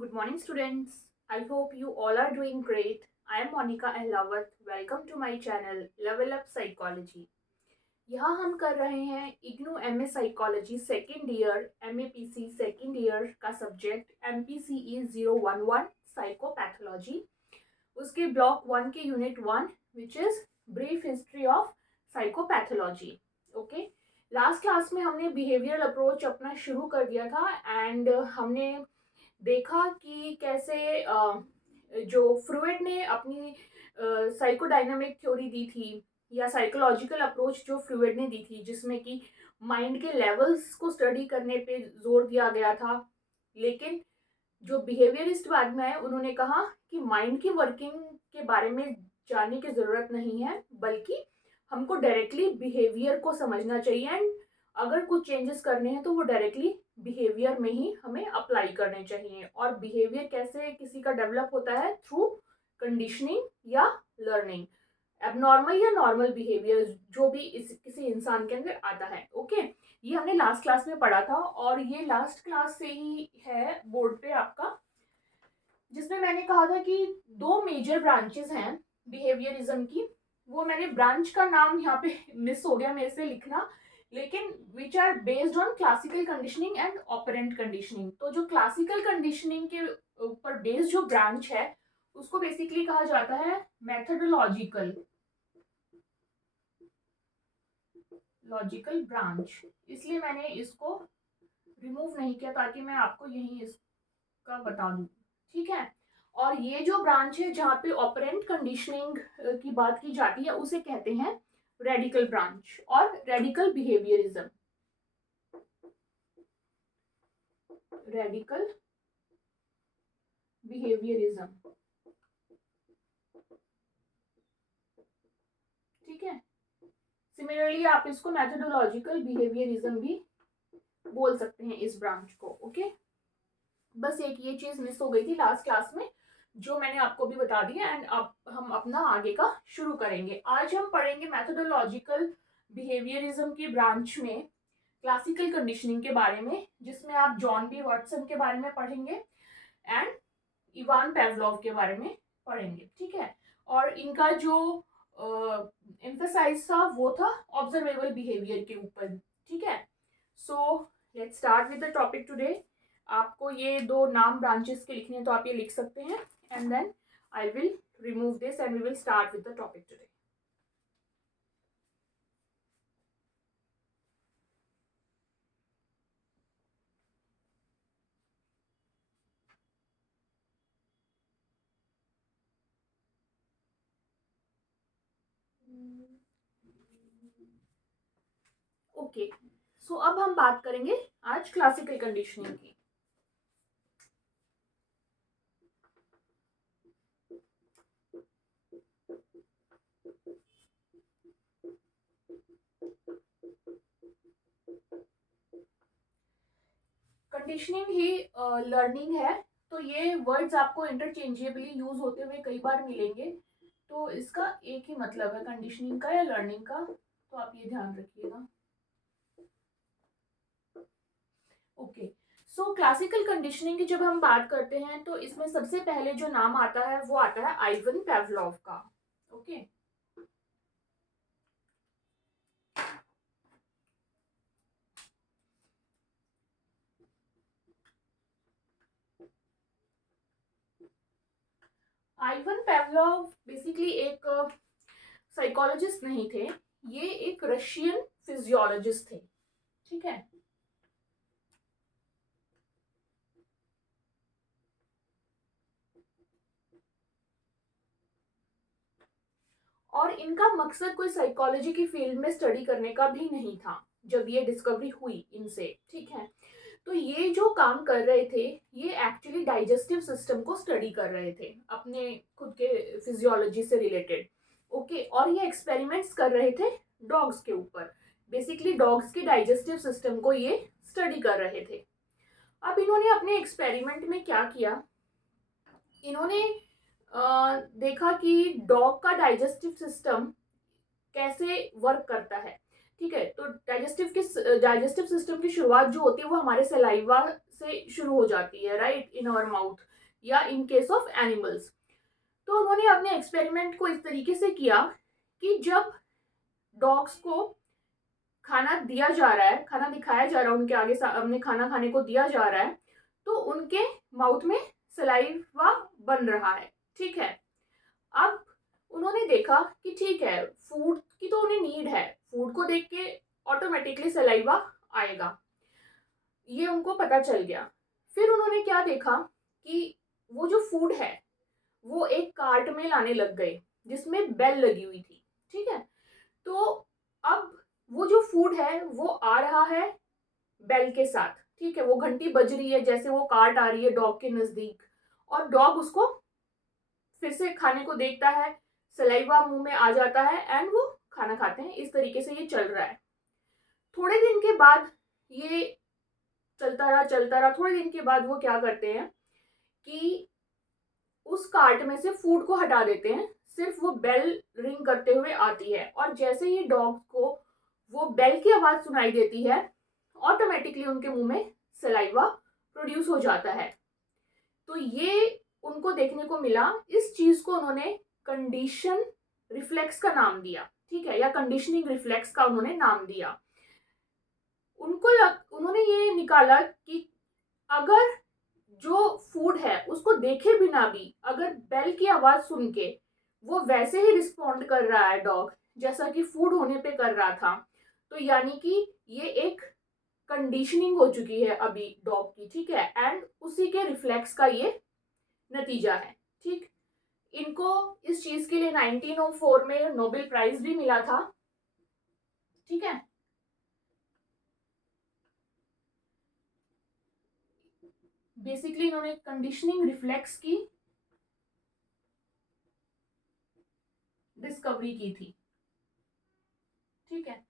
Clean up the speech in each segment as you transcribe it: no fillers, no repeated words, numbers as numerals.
Good morning, students. I hope you all are doing great. I am Monica Ahlawat. Welcome to my channel Level Up Psychology. यहाँ हम कर रहे हैं IGNOU MA psychology second year MAPC second year का subject MPCE 011 psychopathology, उसके block 1 के unit 1 which is brief history of psychopathology. Okay, last class में हमने बिहेवियरल अप्रोच अपना शुरू कर दिया था एंड हमने देखा कि कैसे जो फ्रूइड ने अपनी साइकोडायनामिक थ्योरी दी थी या साइकोलॉजिकल अप्रोच जो फ्रूइड ने दी थी, जिसमें कि माइंड के लेवल्स को स्टडी करने पे जोर दिया गया था। लेकिन जो बिहेवियरिस्ट बाद में आए उन्होंने कहा कि माइंड की वर्किंग के बारे में जानने की ज़रूरत नहीं है, बल्कि हमको डायरेक्टली बिहेवियर को समझना चाहिए एंड अगर कुछ चेंजेस करने हैं तो वो डायरेक्टली बिहेवियर में ही हमें अप्लाई करने चाहिए। और बिहेवियर कैसे किसी का डेवलप होता है? थ्रू कंडीशनिंग या लर्निंग। एबनॉर्मल या नॉर्मल बिहेवियर जो भी किसी इंसान के अंदर आता है। ओके, ये हमने लास्ट क्लास में पढ़ा था और ये लास्ट क्लास से ही है बोर्ड पे आपका, जिसमें मैंने कहा था कि दो मेजर ब्रांचेस हैं बिहेवियरिज्म की। वो मैंने ब्रांच का नाम यहाँ पे मिस हो गया मेरे से लिखना, लेकिन which are based on classical conditioning and operant conditioning. तो जो क्लासिकल कंडीशनिंग के ऊपर बेस्ड जो ब्रांच है उसको बेसिकली कहा जाता है मेथडोलॉजिकल ब्रांच। इसलिए मैंने इसको रिमूव नहीं किया ताकि मैं आपको यही इसका बता दूं। ठीक है, और ये जो ब्रांच है जहाँ पे ऑपरेंट कंडीशनिंग की बात की जाती है उसे कहते हैं रेडिकल ब्रांच और रेडिकल बिहेवियरिज्म। रेडिकल बिहेवियरिज्म, ठीक है। सिमिलरली आप इसको मेथोडोलॉजिकल बिहेवियरिज्म भी बोल सकते हैं इस ब्रांच को। ओके, बस एक ये चीज मिस हो गई थी लास्ट क्लास में जो मैंने आपको भी बता दिया एंड अब हम अपना आगे का शुरू करेंगे। आज हम पढ़ेंगे मेथोडोलॉजिकल बिहेवियरिज्म की ब्रांच में क्लासिकल कंडीशनिंग के बारे में, जिसमें आप जॉन बी वाटसन के बारे में पढ़ेंगे एंड इवान पेवलोव के बारे में पढ़ेंगे। ठीक है, और इनका जो एम्फेसाइज था वो था ऑब्जर्वेबल बिहेवियर के ऊपर। ठीक है, so let's start with the topic today. आपको ये दो नाम ब्रांचेस के लिखने हैं तो आप ये लिख सकते हैं and then I will remove this and we will start with the topic today. Okay, so अब हम बात करेंगे आज क्लासिकल कंडीशनिंग की। कंडीशनिंग ही लर्निंग है, तो ये वर्ड्स आपको इंटरचेंजेबली यूज होते हुए कई बार मिलेंगे, तो इसका एक ही मतलब है कंडीशनिंग का या लर्निंग का, तो आप ये ध्यान रखिएगा। ओके, सो क्लासिकल कंडीशनिंग की जब हम बात करते हैं तो इसमें सबसे पहले जो नाम आता है वो आता है आइवन पेवलोव का। ओके, आइवन पेवलोव बेसिकली एक साइकोलॉजिस्ट नहीं थे, ये एक रशियन फिजियोलॉजिस्ट थे। ठीक है, और इनका मकसद कोई साइकोलॉजी की फील्ड में स्टडी करने का भी नहीं था जब ये डिस्कवरी हुई इनसे। ठीक है, तो ये जो काम कर रहे थे ये एक्चुअली डाइजेस्टिव सिस्टम को स्टडी कर रहे थे अपने खुद के फिजियोलॉजी से रिलेटेड। ओके, और ये एक्सपेरिमेंट्स कर रहे थे डॉग्स के ऊपर। बेसिकली डॉग्स के डाइजेस्टिव सिस्टम को ये स्टडी कर रहे थे। अब इन्होंने अपने एक्सपेरिमेंट में क्या किया, इन्होंने देखा कि डॉग का डाइजेस्टिव सिस्टम कैसे वर्क करता है। ठीक है। तो डाइजेस्टिव सिस्टम की शुरुआत जो होती है वो हमारे सलाइवा से शुरू हो जाती है, राइट, इन आवर माउथ या इन केस ऑफ एनिमल्स। तो उन्होंने अपने एक्सपेरिमेंट को इस तरीके से किया कि जब डॉग्स को खाना दिया जा रहा है, खाना दिखाया जा रहा है, उनके आगे सामने खाना खाने को दिया जा रहा है, तो उनके माउथ में सलाइवा बन रहा है, ठीक है। अब उन्होंने देखा कि ठीक है, फूड की तो उन्हें नीड है, फूड को देख के ऑटोमेटिकली सलाइवा आएगा, ये उनको पता चल गया। फिर उन्होंने क्या देखा कि वो जो फूड है वो एक कार्ट में लाने लग गए जिसमें बेल लगी हुई थी, ठीक है। तो अब वो जो फूड है वो आ रहा है बेल के साथ, ठीक है, वो घंटी बज रही है जैसे वो कार्ट आ रही है डॉग के नजदीक, और डॉग उसको फिर से खाने को देखता है, सलाइवा मुंह में आ जाता है एंड वो खाना खाते हैं। इस तरीके से ये चल रहा है। थोड़े दिन के बाद ये चलता रहा। थोड़े दिन के बाद वो क्या करते हैं कि उस कार्ट में से फूड को हटा देते हैं, सिर्फ वो बेल रिंग करते हुए आती है, और जैसे ही डॉग को वो बेल की आवाज सुनाई देती है, ऑटोमेटिकली उनके मुंह में सलाइवा प्रोड्यूस हो जाता है। तो ये उनको देखने को मिला। इस चीज को उन्होंने कंडीशन रिफ्लेक्स का नाम दिया, ठीक है, या कंडीशनिंग रिफ्लेक्स का उन्होंने नाम दिया। उन्होंने ये निकाला कि अगर जो फूड है उसको देखे बिना भी अगर बेल की आवाज सुन के वो वैसे ही रिस्पॉन्ड कर रहा है डॉग, जैसा कि फूड होने पे कर रहा था, तो यानी कि ये एक कंडीशनिंग हो चुकी है अभी डॉग की, ठीक है, एंड उसी के रिफ्लेक्स का ये नतीजा है, ठीक। इनको इस चीज के लिए 1904 में नोबेल प्राइज भी मिला था, ठीक है। बेसिकली इन्होंने कंडीशनिंग रिफ्लेक्स की डिस्कवरी की थी, ठीक है,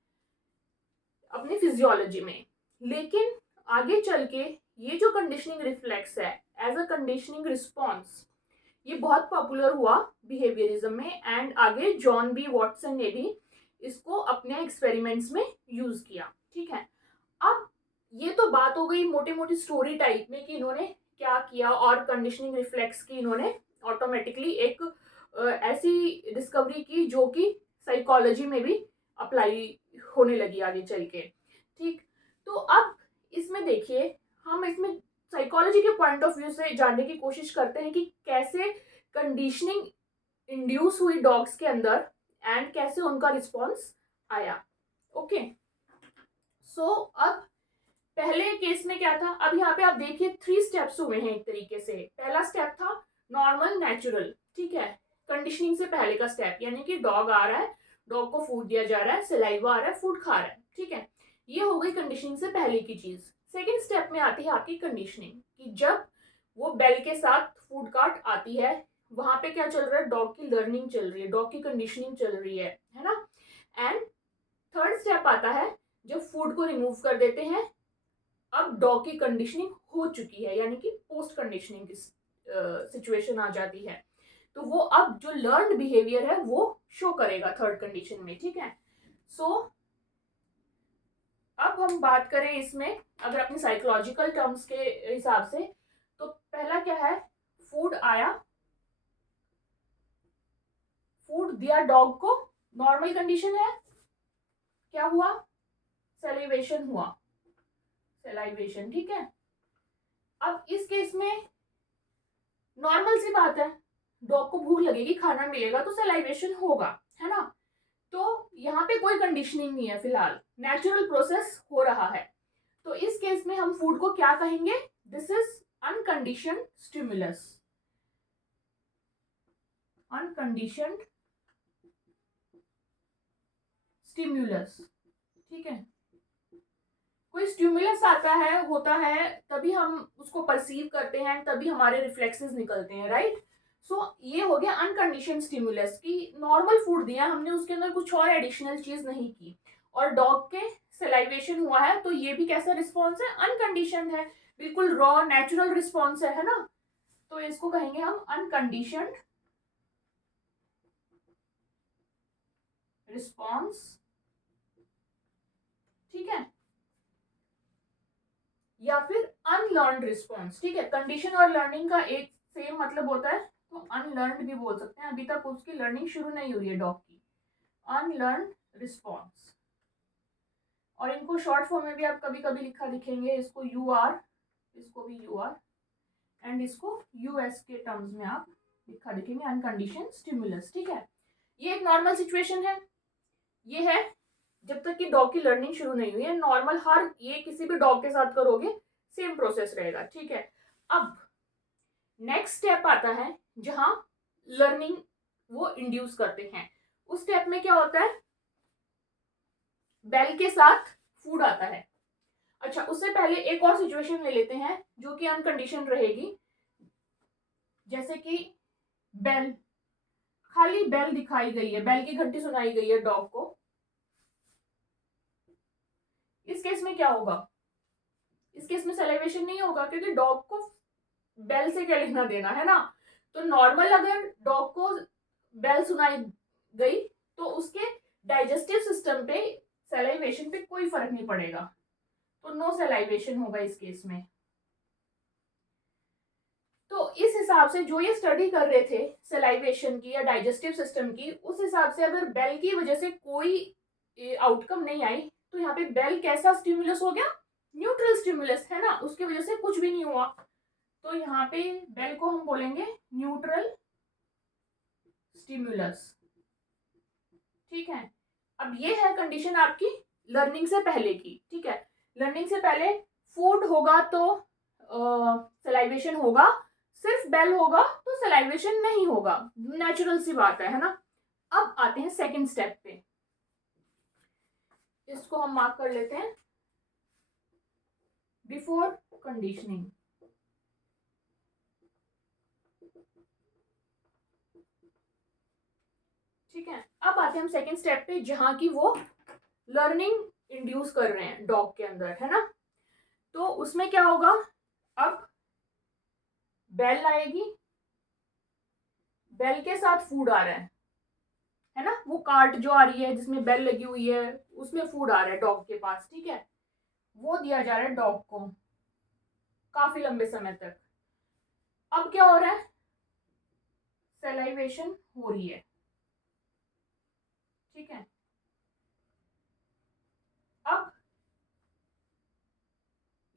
अपनी फिजियोलॉजी में। लेकिन आगे चल के ये जो कंडीशनिंग रिफ्लेक्स है एज अ कंडीशनिंग रिस्पॉन्स, ये बहुत पॉपुलर हुआ बिहेवियरिज्म में, एंड आगे जॉन बी वॉटसन ने भी इसको अपने एक्सपेरिमेंट्स में यूज किया, ठीक है। अब ये तो बात हो गई मोटी मोटी स्टोरी टाइप में कि इन्होंने क्या किया, और कंडीशनिंग रिफ्लेक्स की इन्होंने ऑटोमेटिकली एक ऐसी डिस्कवरी की जो कि साइकोलॉजी में भी अप्लाई होने लगी आगे चल के, ठीक। तो अब इसमें देखिए, हम इसमें साइकोलॉजी के पॉइंट ऑफ व्यू से जानने की कोशिश करते हैं कि कैसे कंडीशनिंग इंड्यूस हुई डॉग्स के अंदर एंड कैसे उनका रिस्पॉन्स आया, ओके। सो अब पहले केस में क्या था, अब यहाँ पे आप देखिए 3 स्टेप्स हुए हैं एक तरीके से। पहला स्टेप था नॉर्मल नेचुरल, ठीक है, कंडीशनिंग से पहले का स्टेप, यानी कि डॉग आ रहा है, डॉग को फूड दिया जा रहा है, सलाइवा आ रहा है, फूड खा रहा है, ठीक है, ये हो गई कंडीशनिंग से पहले की चीज। सेकेंड स्टेप में आती है आपकी कंडीशनिंग, कि जब वो बेल के साथ फूड कार्ट आती है, वहां पे क्या चल रहा है, डॉग की लर्निंग चल रही है, डॉग की कंडीशनिंग चल रही है ना। एंड थर्ड स्टेप आता है जब फूड को रिमूव कर देते हैं, अब डॉग की कंडीशनिंग हो चुकी है, यानी कि पोस्ट कंडीशनिंग की सिचुएशन आ जाती है, तो वो अब जो लर्न बिहेवियर है वो शो करेगा थर्ड कंडीशन में, ठीक है। सो अब हम बात करें इसमें अगर अपनी साइकोलॉजिकल टर्म्स के हिसाब से, तो पहला क्या है, फूड आया, फूड दिया डॉग को, नॉर्मल कंडीशन है, क्या हुआ, सेलिवेशन हुआ, सेलाइवेशन, ठीक है। अब इस केस में नॉर्मल सी बात है, डॉग को भूख लगेगी, खाना मिलेगा तो सेलाइवेशन होगा, है ना। तो यहाँ पे कोई कंडीशनिंग नहीं है, फिलहाल नेचुरल प्रोसेस हो रहा है। तो इस केस में हम फूड को क्या कहेंगे, this is unconditioned stimulus, unconditioned stimulus, ठीक है। कोई स्टिमुलस आता है, होता है, तभी हम उसको परसीव करते हैं, तभी हमारे रिफ्लेक्सेस निकलते हैं, राइट। सो ये हो गया अनकंडीशन स्टिमुलस, की नॉर्मल फूड दिया हमने, उसके अंदर कुछ और एडिशनल चीज नहीं की, और डॉग के सेलाइवेशन हुआ है, तो ये भी कैसा रिस्पॉन्स है, अनकंडीशन है, बिल्कुल रॉ नेचुरल रिस्पॉन्स है ना। तो इसको कहेंगे हम अनकंडीशनड रिस्पॉन्स ठीक है, या फिर अनलर्नड रिस्पॉन्स। ठीक है, कंडीशन और लर्निंग का एक सेम मतलब होता है, तो अनलर्नड भी बोल सकते हैं, अभी तक उसकी लर्निंग शुरू नहीं हुई है डॉग की। अनलर्न रिस्पॉन्स, और इनको शॉर्ट फॉर्म में भी आप कभी कभी लिखा दिखेंगे, इसको यू आर, इसको भी यू आर, एंड इसको यूएस के टर्म्स में आप लिखा दिखेंगे, अनकंडीशन स्टिमुलस। ठीक है, ये एक नॉर्मल सिचुएशन है, ये है जब तक कि डॉग की लर्निंग शुरू नहीं हुई है, नॉर्मल, हर ये किसी भी डॉग के साथ करोगे सेम प्रोसेस रहेगा। ठीक है, अब नेक्स्ट स्टेप आता है जहां लर्निंग वो इंड्यूस करते हैं। उस स्टेप में क्या होता है, बेल के साथ फूड आता है। अच्छा, उससे पहले एक और सिचुएशन ले लेते हैं जो कि अनकंडीशन रहेगी, जैसे कि बेल, खाली बेल दिखाई गई है, बेल की घंटी सुनाई गई है डॉग को। इस केस में क्या होगा, इस केस में सैलिवेशन नहीं होगा, क्योंकि डॉग को बेल से क्या लेना देना है ना। तो नॉर्मल अगर डॉग को बेल सुनाई गई तो उसके डाइजेस्टिव सिस्टम पे सैलिवेशन पे कोई फर्क नहीं पड़ेगा, तो नो सैलिवेशन होगा इस केस में। तो इस हिसाब से जो ये स्टडी कर रहे थे सैलिवेशन की या डाइजेस्टिव सिस्टम की, उस हिसाब से अगर बेल की वजह से कोई आउटकम नहीं आई, तो यहाँ पे बेल कैसा स्टिमुलस हो गया, न्यूट्रल स्टिमुलस है ना, उसकी वजह से कुछ भी नहीं हुआ, तो यहाँ पे बेल को हम बोलेंगे न्यूट्रल स्टिमुलस। ठीक है, अब ये है कंडीशन आपकी लर्निंग से पहले की। ठीक है, लर्निंग से पहले फूड होगा तो सलाइवेशन होगा, सिर्फ बेल होगा तो सलाइवेशन नहीं होगा, नेचुरल सी बात है ना। अब आते हैं सेकंड स्टेप पे, इसको हम मार्क कर लेते हैं, बिफोर कंडीशनिंग। ठीक है, अब आते हैं हम सेकंड स्टेप पे, जहां की वो लर्निंग इंड्यूस कर रहे हैं डॉग के अंदर, है ना। तो उसमें क्या होगा, अब बेल आएगी, बेल के साथ फूड आ रहा है ना, वो कार्ट जो आ रही है जिसमें बेल लगी हुई है उसमें फूड आ रहा है डॉग के पास। ठीक है, वो दिया जा रहा है डॉग को काफी लंबे समय तक। अब क्या हो रहा है, सैलाइवेशन हो रही है। ठीक है, अब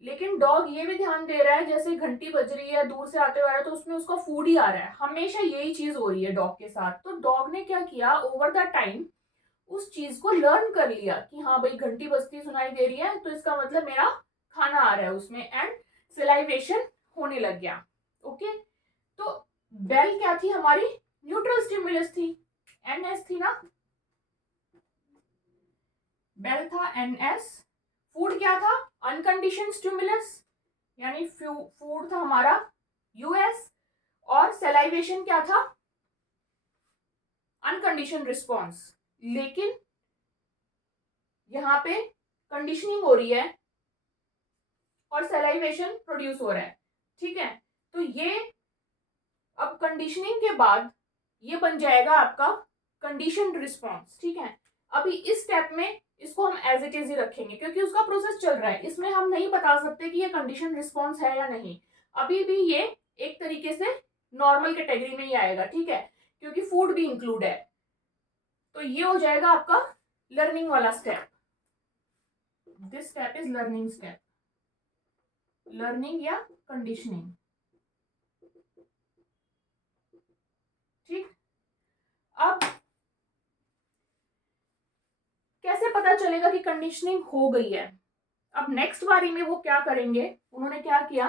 लेकिन डॉग ये भी ध्यान दे रहा है, जैसे घंटी बज रही है, दूर से आते हुए तो उसमें उसका फूड ही आ रहा है, हमेशा यही चीज हो रही है डॉग के साथ। तो डॉग ने क्या किया, ओवर द टाइम उस चीज को लर्न कर लिया कि हाँ भाई घंटी बजती सुनाई दे रही है, तो इसका मतलब मेरा खाना आ रहा है उसमें, एंड सिलाइवेशन होने लग गया। ओके, तो बेल क्या थी हमारी, न्यूट्रल स्टिमुलस थी, एनएस थी ना, बेल था एनएस, फूड क्या था, अनकंडीशन स्टिमुलस, यानी फूड था हमारा यूएस, और सलाइवेशन क्या था, अनकंडीशन रिस्पॉन्स। लेकिन यहां पे कंडीशनिंग हो रही है और सलाइवेशन प्रोड्यूस हो रहा है। ठीक है, तो ये अब कंडीशनिंग के बाद ये बन जाएगा आपका कंडीशन रिस्पॉन्स। ठीक है, अभी इस स्टेप में इसको हम एज इट इज ही रखेंगे, क्योंकि उसका प्रोसेस चल रहा है, इसमें हम नहीं बता सकते कि ये कंडीशन रिस्पॉन्स है या नहीं, अभी भी ये एक तरीके से नॉर्मल कैटेगरी में ही आएगा। ठीक है, क्योंकि फूड भी इंक्लूड है, तो ये हो जाएगा आपका लर्निंग वाला step. This step is learning step, learning या कंडीशनिंग। ठीक, अब कैसे पता चलेगा कि कंडीशनिंग हो गई है, अब नेक्स्ट बारी में वो क्या करेंगे, उन्होंने क्या किया,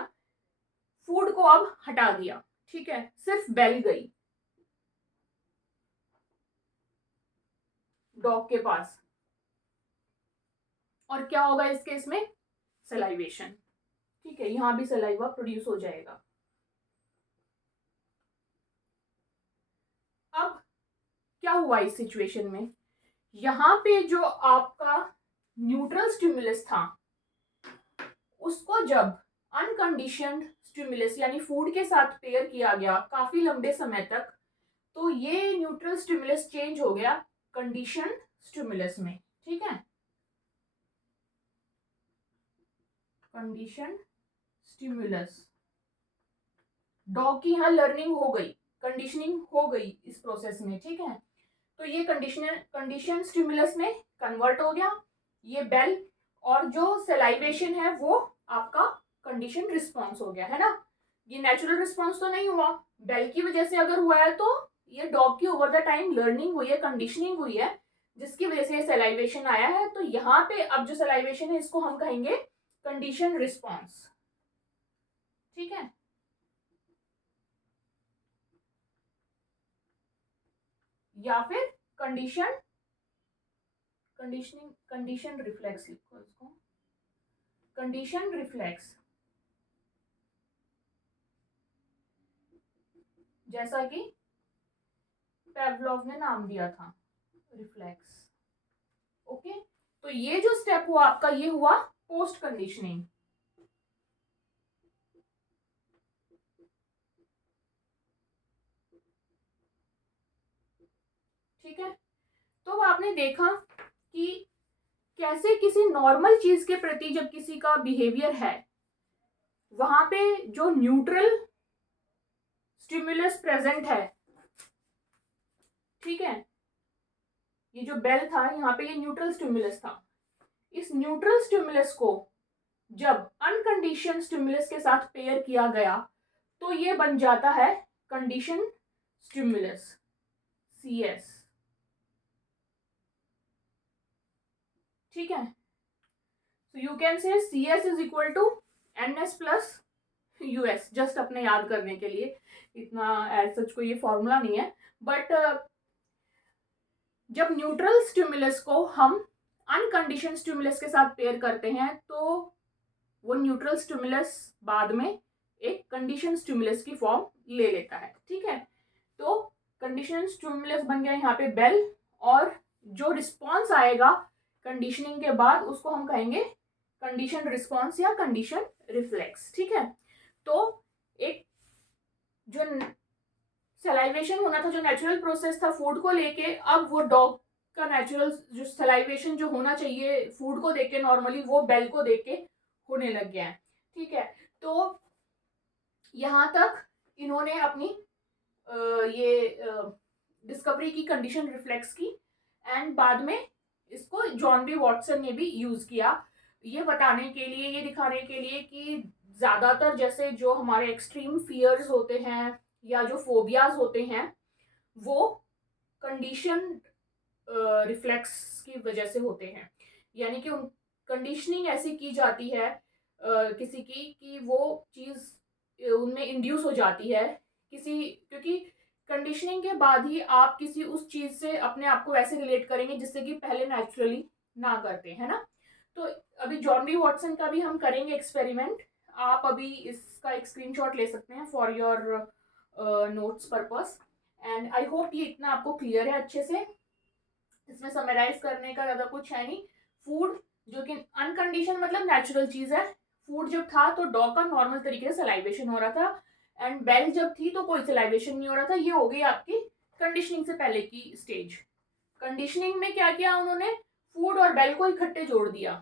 फूड को अब हटा दिया। ठीक है, सिर्फ बेल गई डॉग के पास, और क्या होगा इस केस में, सलाइवेशन। ठीक है, यहां भी सलाइवा प्रोड्यूस हो जाएगा। अब क्या हुआ इस सिचुएशन में, यहां पे जो आपका न्यूट्रल स्टिमुलस था उसको जब अनकंडीशनड स्टिमुलस यानी फूड के साथ पेयर किया गया काफी लंबे समय तक, तो ये न्यूट्रल स्टिमुलस चेंज हो गया कंडीशन स्टिमुलस में। ठीक है, कंडीशन स्टिमुलस, डॉग की यहाँ लर्निंग हो गई, कंडीशनिंग हो गई इस प्रोसेस में, ठीक है। तो ये कंडीशन स्टिमुलस में कन्वर्ट हो गया ये बेल, और जो सेलाइवेशन है वो आपका कंडीशन रिस्पॉन्स हो गया, है ना। ये नेचुरल रिस्पॉन्स तो नहीं हुआ, बेल की वजह से अगर हुआ है तो ये डॉग की ओवर द टाइम लर्निंग हुई है, कंडीशनिंग हुई है, जिसकी वजह से ये सेलाइवेशन आया है। तो यहाँ पे अब जो सेलाइवेशन है इसको हम कहेंगे कंडीशन रिस्पॉन्स, ठीक है। या फिर कंडीशन रिफ्लेक्स लिखो इसको, कंडीशन रिफ्लेक्स, जैसा कि पेवलोव ने नाम दिया था, रिफ्लेक्स। ओके, तो ये जो स्टेप हुआ आपका, ये हुआ पोस्ट कंडीशनिंग। ठीक है, तो आपने देखा कि कैसे किसी नॉर्मल चीज के प्रति जब किसी का बिहेवियर है, वहां पे जो न्यूट्रल स्टिमुलस प्रेजेंट है, ठीक है, ये जो बेल था यहाँ पे ये न्यूट्रल स्टिमुलस था, इस न्यूट्रल स्टिमुलस को जब अनकंडीशन स्टिमुलस के साथ पेयर किया गया तो ये बन जाता है कंडीशन स्टिमुलस, CS, ठीक है। So you can say CS is equal to NS plus US, just अपने याद करने के लिए, इतना एज सच कोई ये फॉर्मूला नहीं है, बट जब न्यूट्रल स्टिमुलस को हम अनकंडीशन स्टिमुलस के साथ पेयर करते हैं तो वो न्यूट्रल स्टिमुलस बाद में एक कंडीशन स्टिमुलस की फॉर्म ले लेता है, ठीक है। तो कंडीशन स्टिमुलस बन गया यहाँ पे बेल, और जो रिस्पॉन्स आएगा कंडीशनिंग के बाद उसको हम कहेंगे कंडीशन रिस्पॉन्स या कंडीशन रिफ्लेक्स, ठीक है। तो एक जो सलाइवेशन होना था, जो नेचुरल प्रोसेस था फूड को लेके, अब वो डॉग का नेचुरल जो सलाइवेशन जो होना चाहिए फूड को देख के नॉर्मली, वो बेल को देख के होने लग गया है, ठीक है। तो यहाँ तक इन्होंने अपनी ये डिस्कवरी की कंडीशन रिफ्लेक्स की, एंड बाद में इसको जॉन बी वॉटसन ने भी यूज किया, ये बताने के लिए, ये दिखाने के लिए कि ज्यादातर जैसे जो हमारे एक्सट्रीम फियर्स होते हैं या जो फोबियाज होते हैं वो कंडीशन रिफ्लेक्स की वजह से होते हैं, यानी कि कंडीशनिंग ऐसी की जाती है किसी की कि वो चीज उनमें इंड्यूस हो जाती है किसी, क्योंकि कंडीशनिंग के बाद ही आप किसी उस चीज से अपने आप को वैसे रिलेट करेंगे जिससे कि पहले नेचुरली ना करते, है ना। तो अभी जॉन बी वॉटसन का भी हम करेंगे एक्सपेरिमेंट, आप अभी इसका एक स्क्रीनशॉट ले सकते हैं for your notes purpose, and I hope ये इतना आपको क्लियर है अच्छे से। इसमें समराइज करने का ज्यादा कुछ है नहीं। फूड जो कि अनकंडीशन मतलब नेचुरल चीज है, फूड जब था तो डॉग का नॉर्मल तरीके से सलाइवेशन हो रहा था, एंड बेल जब थी तो कोई सलाइवेशन नहीं हो रहा था, ये हो गई आपकी कंडीशनिंग से पहले की स्टेज। कंडीशनिंग में क्या किया उन्होंने, फूड और बेल को इकट्ठे जोड़ दिया,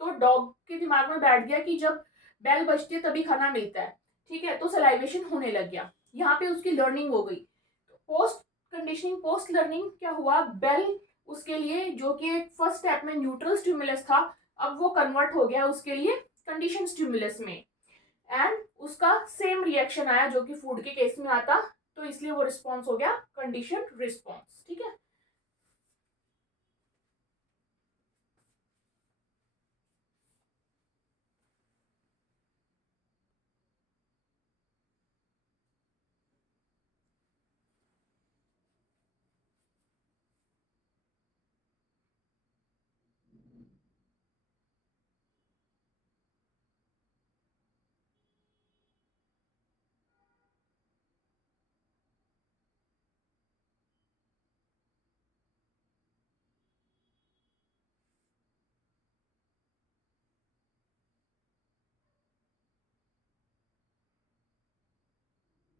तो डॉग के दिमाग में बैठ गया कि जब बेल बजती है तभी खाना मिलता है, ठीक है, तो सलाइवेशन होने लग गया, यहाँ पे उसकी लर्निंग हो गई। पोस्ट कंडीशनिंग, पोस्ट लर्निंग क्या हुआ, बेल उसके लिए जो कि एक फर्स्ट स्टेप में न्यूट्रल स्टिमुलस था, अब वो कन्वर्ट हो गया उसके लिए कंडीशन स्टिमुलस में, एंड उसका सेम रिएक्शन आया जो कि फूड के केस में आता, तो इसलिए वो रिस्पॉन्स हो गया कंडीशन रिस्पॉन्स, ठीक है।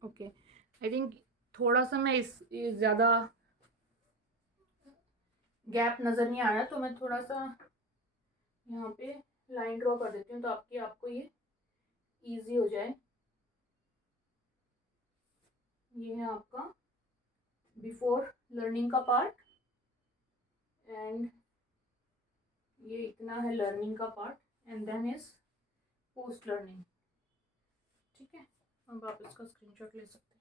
ओके, आई थिंक थोड़ा सा मैं इस ज़्यादा गैप नज़र नहीं आ रहा, तो मैं थोड़ा सा यहाँ पे लाइन ड्रॉ कर देती हूँ तो आपको ये इजी हो जाए। ये है आपका बिफोर लर्निंग का पार्ट एंड ये इतना है लर्निंग का part and then is post learning. ठीक है, अब आप इसका स्क्रीनशॉट ले सकते हैं।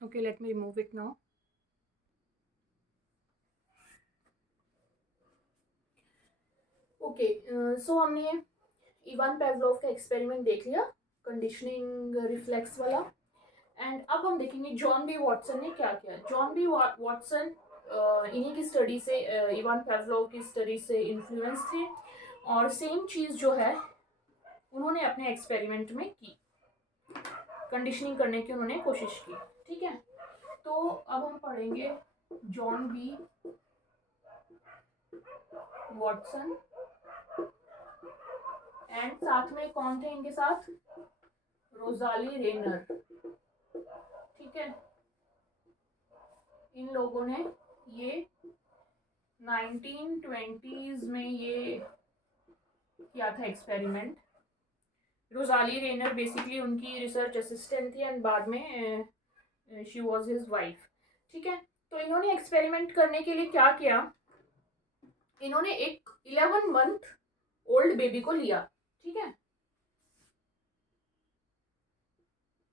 Okay, let me remove it now. Okay, so हमने इवान पेवलोव का एक्सपेरिमेंट देख लिया, कंडीशनिंग रिफ्लेक्स वाला। एंड अब हम देखेंगे जॉन बी वॉटसन ने क्या किया। जॉन बी वॉटसन इन्हीं की स्टडी से, इवान पेवलोव की स्टडी से इन्फ्लुएंस थे और सेम चीज़ जो है उन्होंने अपने एक्सपेरिमेंट में की, कंडीशनिंग करने की उन्होंने कोशिश की। ठीक है, तो अब हम पढ़ेंगे जॉन बी वॉटसन एंड साथ में कौन थे इनके साथ, रोजाली रेनर। ठीक है, इन लोगों ने ये 1920s में ये किया था एक्सपेरिमेंट। रोजाली रेनर बेसिकली उनकी रिसर्च असिस्टेंट थी एंड बाद में शी वाज हिज वाइफ। ठीक है, तो इन्होंने एक्सपेरिमेंट करने के लिए क्या किया, इन्होंने एक 11 मंथ ओल्ड बेबी को लिया। ठीक है,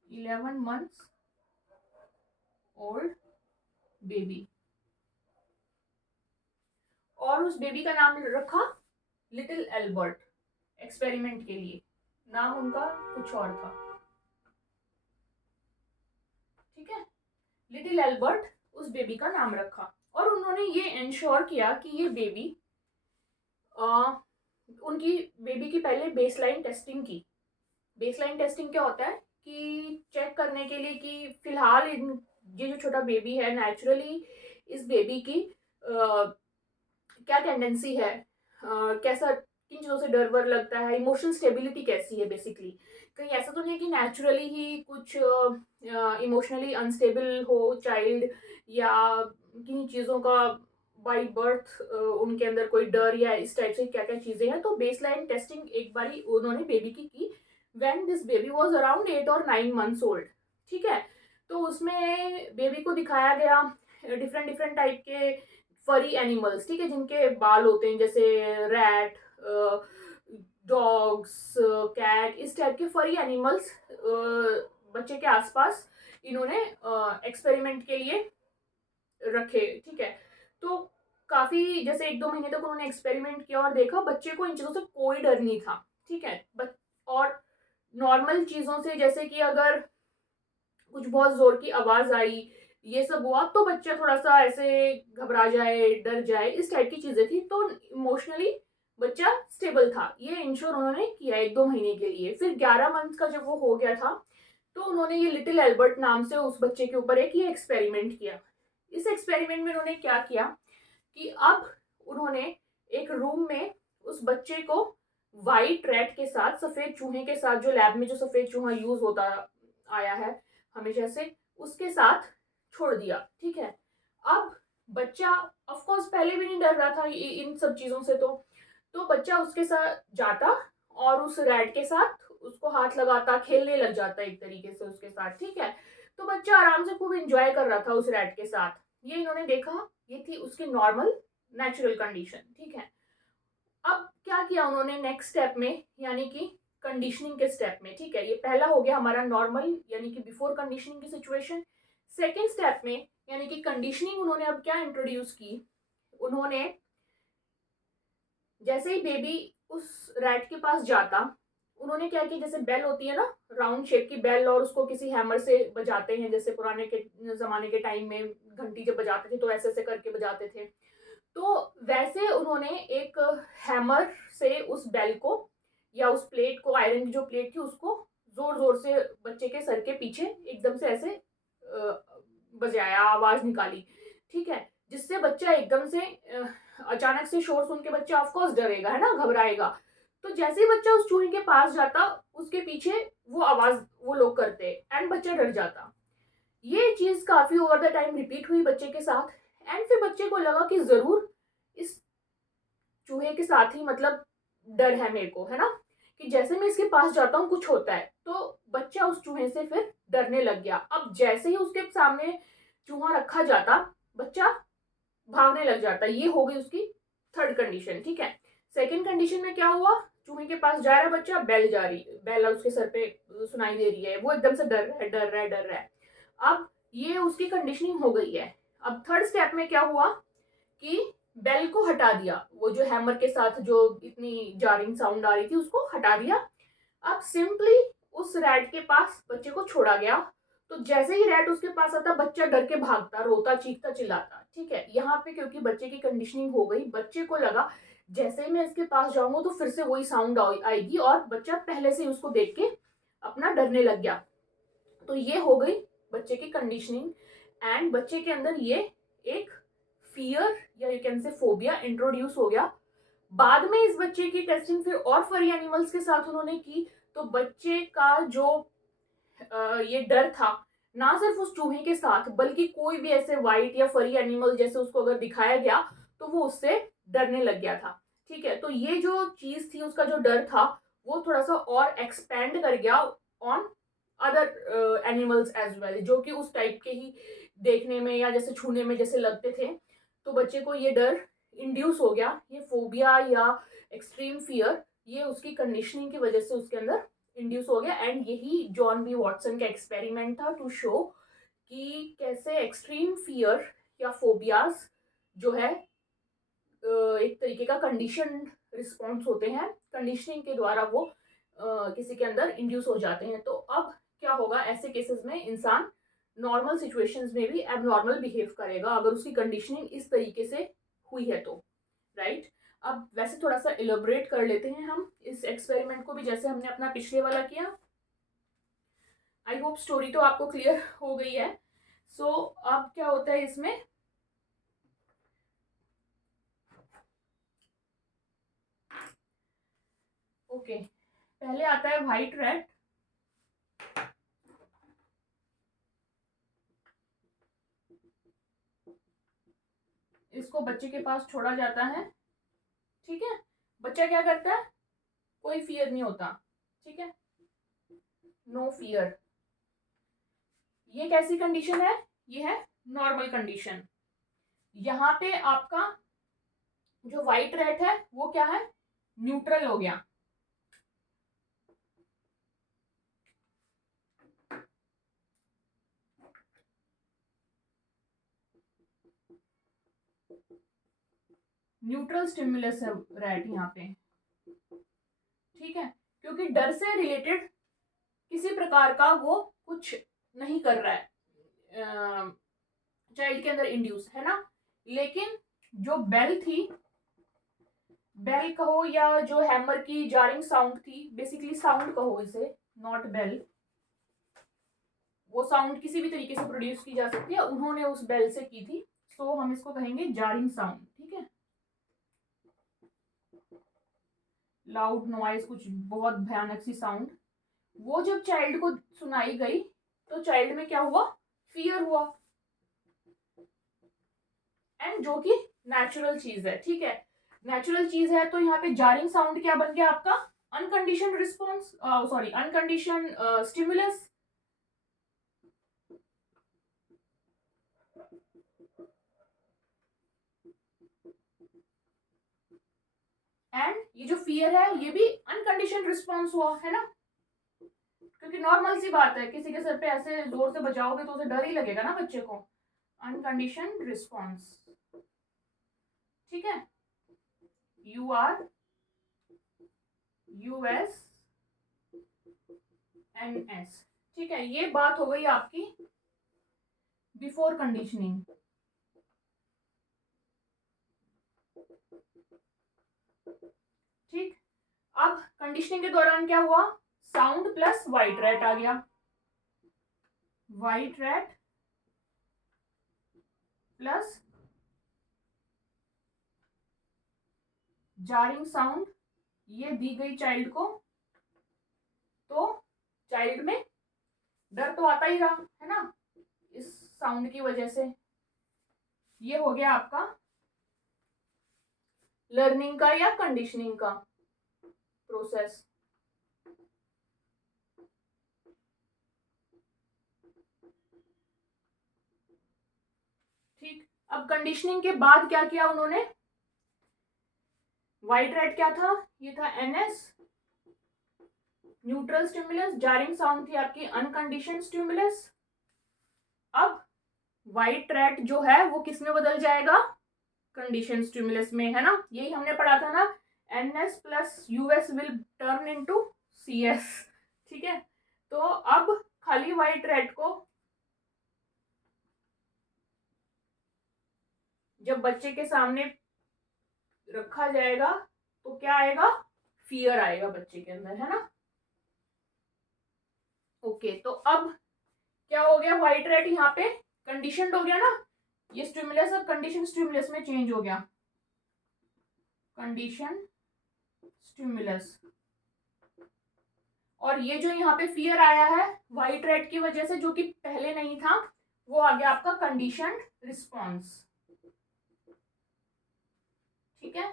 11 मंथ्स ओल्ड बेबी, और उस बेबी का नाम रखा लिटिल एल्बर्ट। एक्सपेरिमेंट के लिए नाम उनका कुछ और था। ठीक है, लिटिल एल्बर्ट उस बेबी का नाम रखा और उन्होंने ये इंश्योर किया कि ये बेबी, उनकी बेबी की पहले बेसलाइन टेस्टिंग की। बेसलाइन टेस्टिंग क्या होता है कि चेक करने के लिए कि फिलहाल ये जो छोटा बेबी है नेचुरली इस बेबी की क्या टेंडेंसी है, कैसा, किन चीज़ों से डर वर लगता है, इमोशनल स्टेबिलिटी कैसी है। बेसिकली कहीं ऐसा तो नहीं है कि नेचुरली ही कुछ इमोशनली अनस्टेबल हो चाइल्ड, या किन्हीं चीज़ों का बाई बर्थ उनके अंदर कोई डर या इस टाइप से क्या क्या चीज़ें हैं। तो बेसलाइन टेस्टिंग एक बारी उन्होंने बेबी की when this baby was around 8 और 9 मंथ्स ओल्ड। ठीक है, तो उसमें बेबी को दिखाया गया डिफरेंट डिफरेंट टाइप के फरी एनिमल्स। ठीक है, जिनके बाल होते हैं, जैसे रैट, डॉग्स, कैट, इस टाइप के फरी एनिमल्स बच्चे के आसपास इन्होंने एक्सपेरिमेंट के लिए रखे। ठीक है, तो काफी जैसे 1-2 महीने तक उन्होंने एक्सपेरिमेंट किया और देखा बच्चे को इन चीजों से कोई डर नहीं था। ठीक है, और नॉर्मल चीजों से, जैसे कि अगर कुछ बहुत जोर की आवाज आई, ये सब हुआ तो बच्चा थोड़ा सा ऐसे घबरा जाए, डर जाए, इस टाइप की चीजें थी। तो इमोशनली बच्चा स्टेबल था, ये इंश्योर उन्होंने किया 1-2 महीने के लिए। फिर 11 मंथ का जब वो हो गया था तो उन्होंने ये लिटिल एल्बर्ट नाम से उस बच्चे के ऊपर एक ये एक्सपेरिमेंट किया। इस एक्सपेरिमेंट में उन्होंने क्या किया कि अब उन्होंने एक रूम में उस बच्चे को वाइट रैट के साथ, सफेद चूहे के साथ, जो लैब में जो सफेद चूहा यूज होता आया है हमेशा से, उसके साथ छोड़ दिया। ठीक है, अब बच्चा ऑफ कोर्स पहले भी नहीं डर रहा था इन सब चीजों से, तो बच्चा उसके साथ जाता और उस रैट के साथ उसको हाथ लगाता, खेलने लग जाता एक तरीके से उसके साथ। ठीक है, तो बच्चा आराम से खूब एंजॉय कर रहा था उस रैट के साथ। ये इन्होंने देखा, ये थी उसकी नॉर्मल नेचुरल कंडीशन। ठीक है, अब क्या किया उन्होंने नेक्स्ट स्टेप में, यानी कि कंडीशनिंग के स्टेप में। ठीक है, ये पहला हो गया हमारा नॉर्मल यानी कि बिफोर कंडीशनिंग की सिचुएशन। सेकेंड स्टेप में यानी कि कंडीशनिंग, उन्होंने अब क्या इंट्रोड्यूस की, उन्होंने जैसे ही बेबी उस रैट के पास जाता, उन्होंने क्या किया, जैसे बेल होती है ना, राउंड शेप की बेल, और उसको किसी हैमर से बजाते हैं, जैसे पुराने के जमाने के टाइम में घंटी जब बजाते थे तो ऐसे ऐसे करके बजाते थे। तो वैसे उन्होंने एक हैमर से उस बेल को या उस प्लेट को, आयरन की जो प्लेट थी उसको जोर जोर से बच्चे के सर के पीछे एकदम से ऐसे बजाया, आवाज निकाली। ठीक है, जिससे बच्चा एकदम से अचानक से शोर सुन के बच्चा ऑफकोर्स डरेगा, है ना, घबराएगा। तो जैसे ही बच्चा उस चूहे के पास जाता, उसके पीछे वो आवाज वो लोग करते एंड बच्चा डर जाता। ये चीज काफी ओवर द टाइम रिपीट हुई बच्चे के साथ। एंड फिर बच्चे को लगा कि जरूर इस चूहे के साथ ही मतलब डर है मेरे को, है ना, कि जैसे मैं इसके पास जाता हूँ कुछ होता है। तो बच्चा उस चूहे से फिर डरने लग गया। अब जैसे ही उसके सामने चूहा रखा जाता, बच्चा भागने लग जाता। ये हो गई उसकी थर्ड कंडीशन, ठीक है। सेकंड कंडीशन में क्या हुआ, चूहे के पास जा रहा है बच्चा, बेल जा रही, बेल उसके सर पे सुनाई दे रही है, वो एकदम से डर रहा है, डर रहा है, डर रहा है। अब ये उसकी कंडीशनिंग हो गई है। अब थर्ड स्टेप में क्या हुआ कि बेल को हटा दिया, वो जो हैमर के साथ जो इतनी जारिंग साउंड आ रही थी उसको हटा दिया। अब सिंपली उस रैट के पास बच्चे को छोड़ा गया। तो जैसे ही रैट उसके पास आता, बच्चा डर के भागता, रोता, चीखता, चिल्लाता, ठीक है। यहाँ पे क्योंकि बच्चे की कंडीशनिंग हो गई, बच्चे को लगा जैसे ही मैं इसके पास जाऊंगा तो फिर से वही साउंड आएगी, और बच्चा पहले से ही उसको देख के अपना डरने लग गया। तो ये हो गई बच्चे की कंडीशनिंग। एंड बच्चे के अंदर ये एक फियर या you can say phobia introduce हो गया। बाद में इस बच्चे की टेस्टिंग फिर और फरी एनिमल्स के साथ उन्होंने की। तो बच्चे का जो ये डर था, ना सिर्फ उस चूहे के साथ बल्कि कोई भी ऐसे वाइट या फरी एनिमल जैसे उसको अगर दिखाया गया तो वो उससे डरने लग गया था, ठीक है। तो ये जो चीज थी, उसका जो डर था, वो थोड़ा सा और एक्सपेंड कर गया on other animals as well, जो कि उस टाइप के ही देखने में या जैसे छूने में जैसे लगते थे। तो बच्चे को ये डर इंड्यूस हो गया, ये फोबिया या एक्सट्रीम फियर, ये उसकी कंडीशनिंग की वजह से उसके अंदर इंड्यूस हो गया। एंड यही जॉन बी वॉटसन का एक्सपेरिमेंट था टू शो कि कैसे एक्सट्रीम फियर या फोबियाज जो है एक तरीके का कंडीशन रिस्पॉन्स होते हैं, कंडीशनिंग के द्वारा वो किसी के अंदर इंड्यूस हो जाते हैं। तो अब क्या होगा ऐसे केसेस में, इंसान नॉर्मल सिचुएशंस में भी एबनॉर्मल बिहेव करेगा अगर उसकी कंडीशनिंग इस तरीके से हुई है तो, राइट। अब वैसे थोड़ा सा इलेबोरेट कर लेते हैं हम इस एक्सपेरिमेंट को भी, जैसे हमने अपना पिछले वाला किया। आई होप स्टोरी तो आपको क्लियर हो गई है। सो अब क्या होता है इसमें, ओके, पहले आता है व्हाइट रैट। इसको बच्चे के पास छोड़ा जाता है, ठीक है। बच्चा क्या करता है, कोई फियर नहीं होता, ठीक है, नो फियर। ये कैसी कंडीशन है, ये है नॉर्मल कंडीशन। यहाँ पे आपका जो व्हाइट रैट है वो क्या है, न्यूट्रल हो गया। न्यूट्रल स्टिमुलस है रैट यहाँ पे, ठीक है, क्योंकि डर से रिलेटेड किसी प्रकार का वो कुछ नहीं कर रहा है चाइल्ड के अंदर इंड्यूस, है ना। लेकिन जो बेल थी, बेल कहो या जो हैमर की जारिंग साउंड थी, बेसिकली साउंड कहो इसे, नॉट बेल, वो साउंड किसी भी तरीके से प्रोड्यूस की जा सकती है, उन्होंने उस बेल से की थी। सो हम इसको कहेंगे जारिंग साउंड, ठीक है, लाउड नॉइज, कुछ बहुत भयानक सी साउंड। वो जब चाइल्ड को सुनाई गई तो चाइल्ड में क्या हुआ, फियर हुआ, एंड जो कि नेचुरल चीज है, ठीक है, नेचुरल चीज है। तो यहाँ पे जारिंग साउंड क्या बन गया आपका, अनकंडीशन रिस्पॉन्स, सॉरी अनकंडीशन स्टिमुलस। एंड ये जो फियर है ये भी अनकंडीशन रिस्पॉन्स हुआ, है ना, क्योंकि नॉर्मल सी बात है, किसी के सर पे ऐसे जोर से बजाओगे तो उसे डर ही लगेगा ना बच्चे को। अनकंडीशन रिस्पॉन्स, ठीक है, UR US NS, ठीक है। ये बात हो गई आपकी बिफोर कंडीशनिंग। ठीक, अब कंडीशनिंग के दौरान क्या हुआ, साउंड प्लस व्हाइट रैट आ गया, white rat plus jarring sound ये दी गई चाइल्ड को, तो चाइल्ड में डर तो आता ही रहा है ना इस साउंड की वजह से। ये हो गया आपका लर्निंग का या कंडीशनिंग का प्रोसेस। ठीक, अब कंडीशनिंग के बाद क्या किया उन्होंने, वाइट रेड क्या था, ये था NS neutral stimulus, jarring sound थी आपकी अनकंडीशन स्टिमुलस। अब व्हाइट रेड जो है वो किस में बदल जाएगा, कंडीशन स्टिमुलस में, है ना, यही हमने पढ़ा था ना, NS plus US will turn into CS. ठीक है, तो अब खाली व्हाइट रेड को जब बच्चे के सामने रखा जाएगा तो क्या आएगा, फियर आएगा बच्चे के अंदर, है ना। ओके, तो अब क्या हो गया, व्हाइट रेड यहाँ पे कंडीशनड हो गया ना, ये स्टिमुलस अब कंडीशन स्टिमुलस में चेंज हो गया, कंडीशन स्टिमुलस। और ये जो यहाँ पे फियर आया है व्हाइट रेड की वजह से, जो कि पहले नहीं था, वो आ गया आपका कंडीशन रिस्पॉन्स। ठीक है,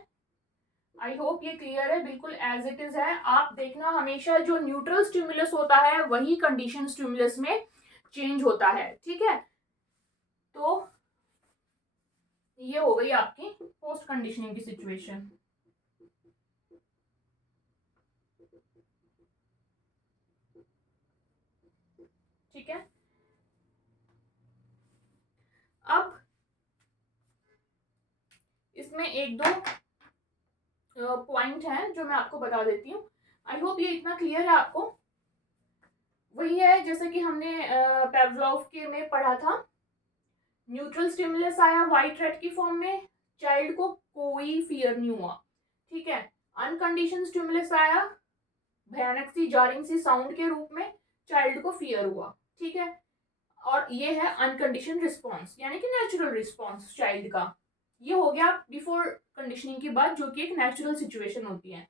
आई होप ये क्लियर है, बिल्कुल एज इट इज है। आप देखना हमेशा जो न्यूट्रल स्टिमुलस होता है वही कंडीशन स्टिमुलस में चेंज होता है। ठीक है, तो ये हो गई आपकी पोस्ट कंडीशनिंग की सिचुएशन। ठीक है, अब इसमें एक दो पॉइंट हैं जो मैं आपको बता देती हूँ। आई होप ये इतना क्लियर है आपको। वही है जैसे कि हमने पेवलोव के में पढ़ा था, न्यूट्रल स्टिमुलस आया व्हाइट रेड की फॉर्म में, चाइल्ड को कोई फियर नहीं हुआ। ठीक है, अनकंडीशन स्टिमुलस आया भयानक सी जारिंग सी साउंड के रूप में, चाइल्ड को फियर हुआ। ठीक है, और ये है अनकंडीशन रिस्पॉन्स यानी कि नेचुरल रिस्पॉन्स चाइल्ड का। ये हो गया बिफोर कंडीशनिंग की बात, जो कि एक नेचुरल सिचुएशन होती है।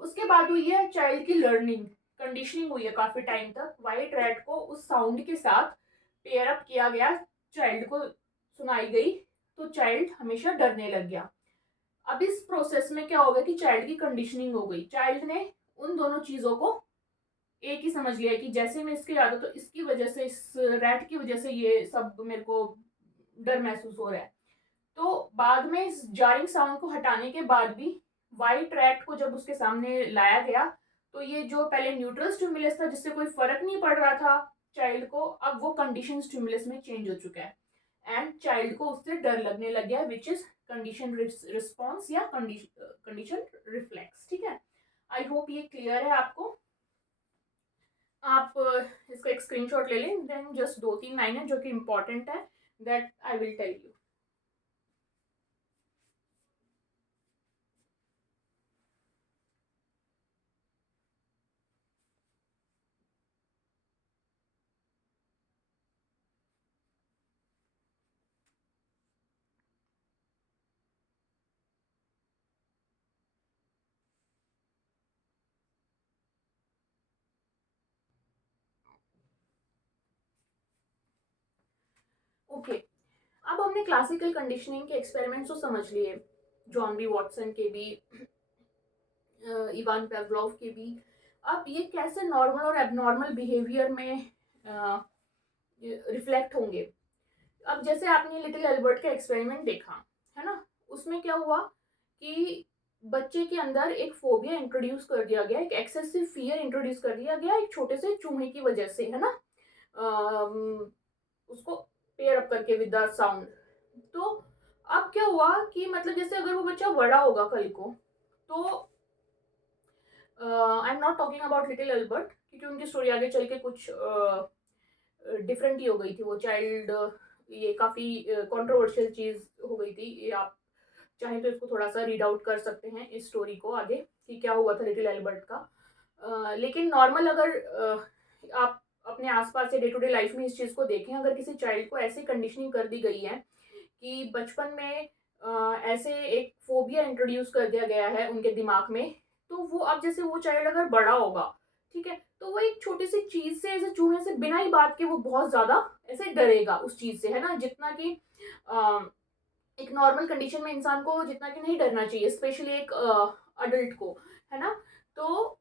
उसके बाद हुई है चाइल्ड की लर्निंग, कंडीशनिंग हुई है काफी टाइम तक, व्हाइट रेड को उस साउंड के साथ पेयर अप किया गया, चाइल्ड को सुनाई गई, तो चाइल्ड हमेशा डरने लग गया। अब इस प्रोसेस में क्या होगा कि चाइल्ड की कंडीशनिंग हो गई, चाइल्ड ने उन दोनों चीजों को एक ही समझ लिया कि जैसे मैं इसके ज्यादा, तो इसकी वजह से, इस रैट की वजह से ये सब मेरे को डर महसूस हो रहा है। तो बाद में इस जारिंग साउंड को हटाने के बाद भी व्हाइट रैट को जब उसके सामने लाया गया, तो ये जो पहले न्यूट्रल स्टिमुलस था जिससे कोई फर्क नहीं पड़ रहा था चाइल्ड को, अब वो कंडीशन स्टिमुलस में चेंज हो चुका है एंड चाइल्ड को उससे डर लगने लग गया, विच इज कंडीशन रिस्पॉन्स या कंडीशन रिफ्लेक्स। ठीक है, आई होप ये क्लियर है आपको। आप इसका एक स्क्रीनशॉट ले लें, देन जस्ट दो तीन लाइन है जो कि इंपॉर्टेंट है, that I will tell you. Okay, अब हमने क्लासिकल कंडीशनिंग के एक्सपेरिमेंट्स तो समझ लिए, जॉन बी वॉटसन के भी, इवान पेवलोव के भी। अब ये कैसे नॉर्मल और एबनॉर्मल बिहेवियर में रिफ्लेक्ट होंगे। अब जैसे आपने लिटिल एल्बर्ट का एक्सपेरिमेंट देखा है ना, उसमें क्या हुआ कि बच्चे के अंदर एक फोबिया इंट्रोड्यूस कर दिया गया, एक एक्सेसिव फियर इंट्रोड्यूस कर दिया गया एक छोटे से चूहे की वजह से, है ना, उसको पेयर अप करके विद द साउंड। तो अब क्या हुआ कि मतलब जैसे अगर वो बच्चा बड़ा होगा कल को, तो I am not talking about little Albert क्योंकि उनकी स्टोरी आगे चल के कुछ डिफरेंट ही हो गई थी, वो चाइल्ड ये काफ़ी कंट्रोवर्शियल चीज़ हो गई थी। ये आप चाहें तो इसको थोड़ा सा रीड आउट कर सकते हैं इस स्टोरी को आगे कि क्या हुआ था लिटिल एल्बर्ट का। लेकिन नॉर्मल अगर आप अपने आसपास या डे टू डे लाइफ में इस चीज़ को देखें, अगर किसी चाइल्ड को ऐसी कंडीशनिंग कर दी गई है कि बचपन में ऐसे एक फोबिया इंट्रोड्यूस कर दिया गया है उनके दिमाग में। तो वो अब जैसे वो चाइल्ड अगर बड़ा होगा, ठीक है, तो वो एक छोटी सी चीज से, ऐसे चूहे से बिना ही बात के वो बहुत ज्यादा ऐसे डरेगा उस चीज से, है ना, जितना कि एक नॉर्मल कंडीशन में इंसान को जितना कि नहीं डरना चाहिए, स्पेशली एक अडल्ट को, है ना। तो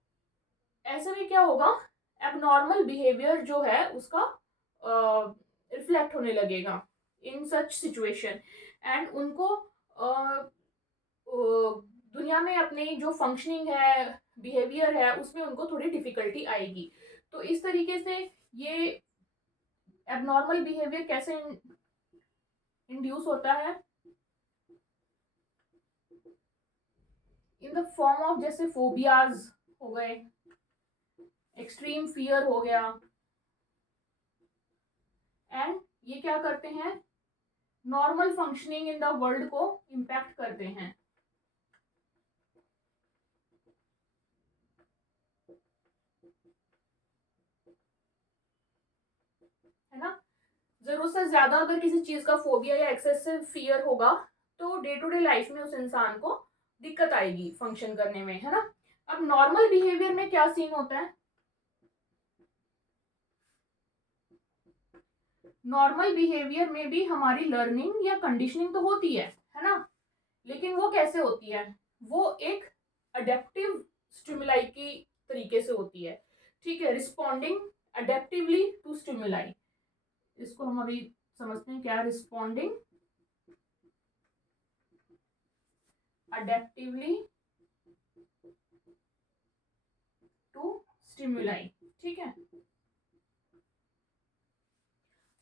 ऐसे में क्या होगा, एबनॉर्मल बिहेवियर जो है उसका रिफ्लेक्ट होने लगेगा इन सच सिचुएशन, एंड उनको दुनिया में अपनी जो फंक्शनिंग है, बिहेवियर है, उसमें उनको थोड़ी डिफिकल्टी आएगी। तो इस तरीके से ये एबनॉर्मल बिहेवियर कैसे इंड्यूस होता है, इन द फॉर्म ऑफ जैसे फोबियाज हो गए, एक्सट्रीम फियर हो गया, एंड ये क्या करते हैं, normal functioning in the world को इम्पैक्ट करते हैं, है ना। जरूरत से ज्यादा अगर किसी चीज का फोबिया या एक्सेसिव फियर होगा तो डे टू डे लाइफ में उस इंसान को दिक्कत आएगी फंक्शन करने में, है ना। अब नॉर्मल बिहेवियर में क्या सीन होता है, नॉर्मल बिहेवियर में भी हमारी लर्निंग या कंडीशनिंग तो होती है ना, लेकिन वो कैसे होती है, वो एक अडेप्टिव स्टिमुलाई की तरीके से होती है, ठीक है, रिस्पॉन्डिंग अडेप्टिवली टू स्टिमुलाई। इसको हम अभी समझते हैं क्या, रिस्पॉन्डिंग अडेप्टिवली टू स्टिमुलाई, ठीक है।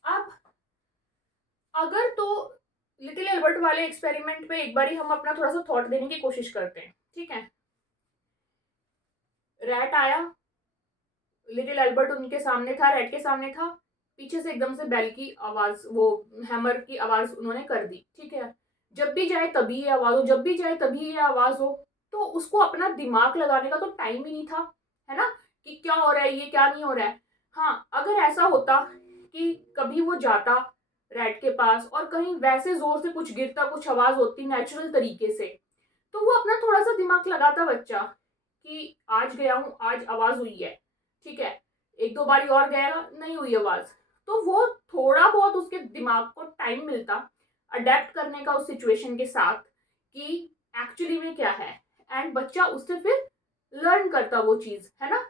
अब अगर तो लिटिल एल्बर्ट वाले एक्सपेरिमेंट पे एक बारी हम अपना थोड़ा सा थॉट देने की कोशिश करते हैं, ठीक है। रैट आया, लिटिल एल्बर्ट उनके सामने था, रैट के सामने था, पीछे से एकदम से बेल की आवाज, वो हैमर की आवाज उन्होंने कर दी, ठीक है। जब भी जाए तभी ये आवाज हो, जब भी जाए तभी ये आवाज हो, तो उसको अपना दिमाग लगाने का तो टाइम ही नहीं था, है ना, कि क्या हो रहा है, ये क्या नहीं हो रहा है। हाँ, अगर ऐसा होता कि कभी वो जाता रैट के पास और कहीं वैसे जोर से कुछ गिरता, कुछ आवाज होती नेचुरल तरीके से, तो वो अपना थोड़ा सा दिमाग लगाता बच्चा कि आज गया हूं, आज आवाज हुई है, ठीक है, एक दो बारी और गया, नहीं हुई आवाज, तो वो थोड़ा बहुत उसके दिमाग को टाइम मिलता अडेप्ट करने का उस सिचुएशन के साथ कि एक्चुअली में क्या है, एंड बच्चा उससे फिर लर्न करता वो चीज, है ना।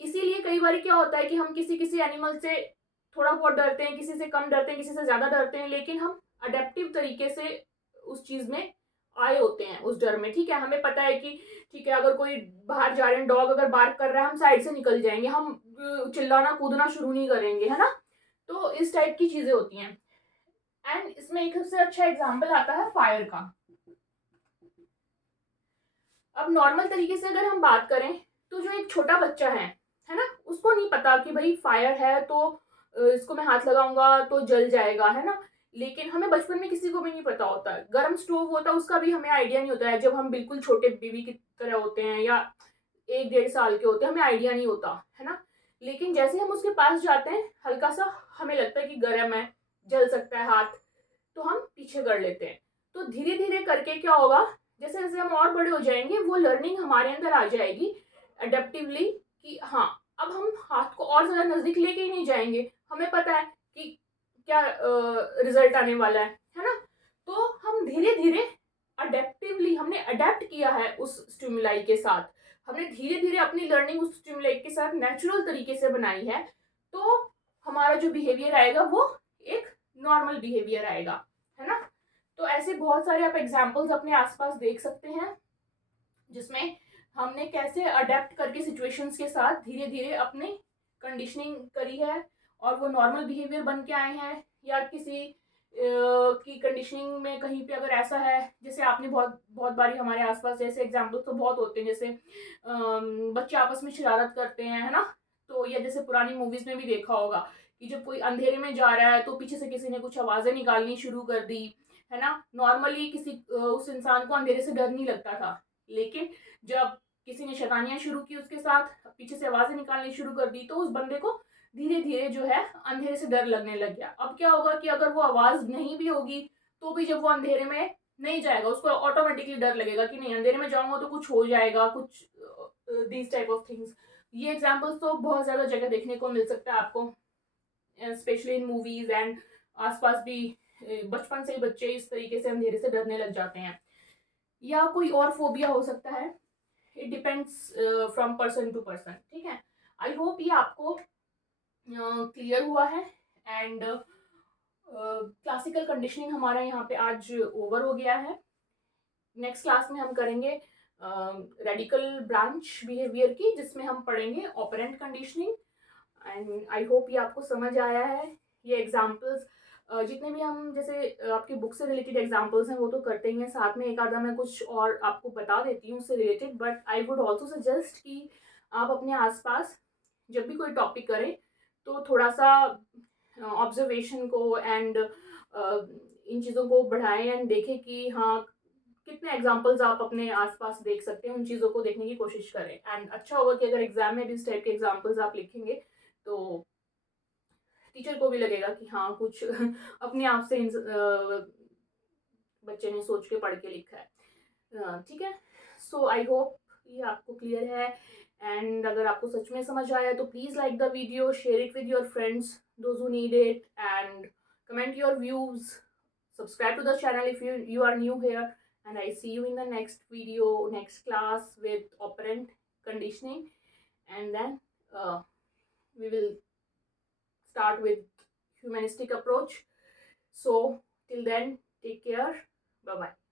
इसीलिए कई बार क्या होता है कि हम किसी किसी एनिमल से थोड़ा बहुत डरते हैं, किसी से कम डरते हैं, किसी से ज्यादा डरते हैं, लेकिन हम अडेप्टिव तरीके से उस चीज में आए होते हैं, उस डर में, ठीक है। हमें पता है कि ठीक है, अगर कोई बाहर जा रहे हैं, डॉग अगर बार्क कर रहा है, हम साइड से निकल जाएंगे, हम चिल्लाना कूदना शुरू नहीं करेंगे, है ना। तो इस टाइप की चीजें होती हैं, एंड इसमें एक सबसे अच्छा एग्जाम्पल आता है फायर का। अब नॉर्मल तरीके से अगर हम बात करें तो जो एक छोटा बच्चा है ना, उसको नहीं पता कि भाई फायर है तो इसको मैं हाथ लगाऊंगा तो जल जाएगा, है ना। लेकिन हमें बचपन में किसी को भी नहीं पता होता है, गर्म स्टोव होता है उसका भी हमें आइडिया नहीं होता है, जब हम बिल्कुल छोटे बेबी की तरह होते हैं या 1 डेढ़ साल के होते हैं, हमें आइडिया नहीं होता, है ना। लेकिन जैसे हम उसके पास जाते हैं, हल्का सा हमें लगता है कि गर्म है, जल सकता है हाथ, तो हम पीछे कर लेते हैं। तो धीरे धीरे करके क्या होगा, जैसे जैसे हम और बड़े हो जाएंगे, वो लर्निंग हमारे अंदर आ जाएगी अडेप्टिवली कि हाँ, अब हम हाथ को और ज्यादा नजदीक लेके ही नहीं जाएंगे, हमें पता है कि क्या रिजल्ट आने वाला है ना। तो हम धीरे धीरे अडेप्टिवली हमने अडेप्ट किया है उस स्टिमुलाई के साथ, हमने धीरे धीरे अपनी लर्निंग उस स्टिमुलाई के साथ नेचुरल तरीके से बनाई है, तो हमारा जो बिहेवियर आएगा वो एक नॉर्मल बिहेवियर आएगा, है ना। तो ऐसे बहुत सारे आप एग्जाम्पल्स अपने आसपास देख सकते हैं जिसमें हमने कैसे अडेप्ट करके सिचुएशंस के साथ धीरे धीरे अपनी कंडीशनिंग करी है और वो नॉर्मल बिहेवियर बन के आए हैं, या किसी की कंडीशनिंग में कहीं पे अगर ऐसा है, जैसे आपने बहुत बहुत बारी हमारे आसपास जैसे एग्जाम्पल्स तो बहुत होते हैं, जैसे बच्चे आपस में शरारत करते हैं, है ना। तो या जैसे पुरानी मूवीज में भी देखा होगा कि जब कोई अंधेरे में जा रहा है तो पीछे से किसी ने कुछ आवाजें निकालनी शुरू कर दी, है ना। नॉर्मली किसी उस इंसान को अंधेरे से डर नहीं लगता था, लेकिन जब किसी ने शैतानियां शुरू की उसके साथ, पीछे से आवाजें निकालनी शुरू कर दी, तो उस बंदे को धीरे धीरे जो है अंधेरे से डर लगने लग गया। अब क्या होगा कि अगर वो आवाज नहीं भी होगी तो भी जब वो अंधेरे में नहीं जाएगा, उसको ऑटोमेटिकली डर लगेगा कि नहीं अंधेरे में जाऊंगा तो कुछ हो जाएगा, कुछ दीज टाइप ऑफ थिंग्स। ये एग्जाम्पल्स तो बहुत ज़्यादा जगह देखने को मिल सकता है आपको, स्पेशली इन मूवीज एंड आसपास भी। बचपन से ही बच्चे इस तरीके से अंधेरे से डरने लग जाते हैं, या कोई और फोबिया हो सकता है। It depends from person to person, ठीक है। आई होप ये आपको क्लियर हुआ है। एंड क्लासिकल कंडीशनिंग हमारा यहाँ पे आज ओवर हो गया है। नेक्स्ट क्लास में हम करेंगे रेडिकल ब्रांच बिहेवियर की, जिसमें हम पढ़ेंगे operant conditioning. And I hope ये आपको समझ आया है। ये एग्जाम्पल्स जितने भी हम जैसे आपकी बुक से रिलेटेड एग्जाम्पल्स हैं वो तो करते ही हैं, साथ में एक आधा मैं कुछ और आपको बता देती हूँ उससे related. But I would also suggest कि आप अपने आसपास जब भी कोई टॉपिक करें तो थोड़ा सा ऑब्जर्वेशन को एंड इन चीज़ों को बढ़ाएं एंड देखें कि हाँ कितने एग्जाम्पल्स आप अपने आसपास देख सकते हैं, उन चीज़ों को देखने की कोशिश करें। एंड अच्छा होगा कि अगर एग्जाम में भी इस टाइप के एग्जाम्पल्स आप लिखेंगे तो टीचर को भी लगेगा कि हाँ कुछ अपने आप से बच्चे ने सोच के पढ़ के लिखा है, ठीक है। सो आई होप ये आपको क्लियर है। एंड अगर आपको सच में समझ आया तो please like the video, share it with your friends those who need it, and comment your views, subscribe to the channel if you are new here, and I see you in the next video, next class with operant conditioning. And then we will start with humanistic approach. So till then, take care. Bye bye.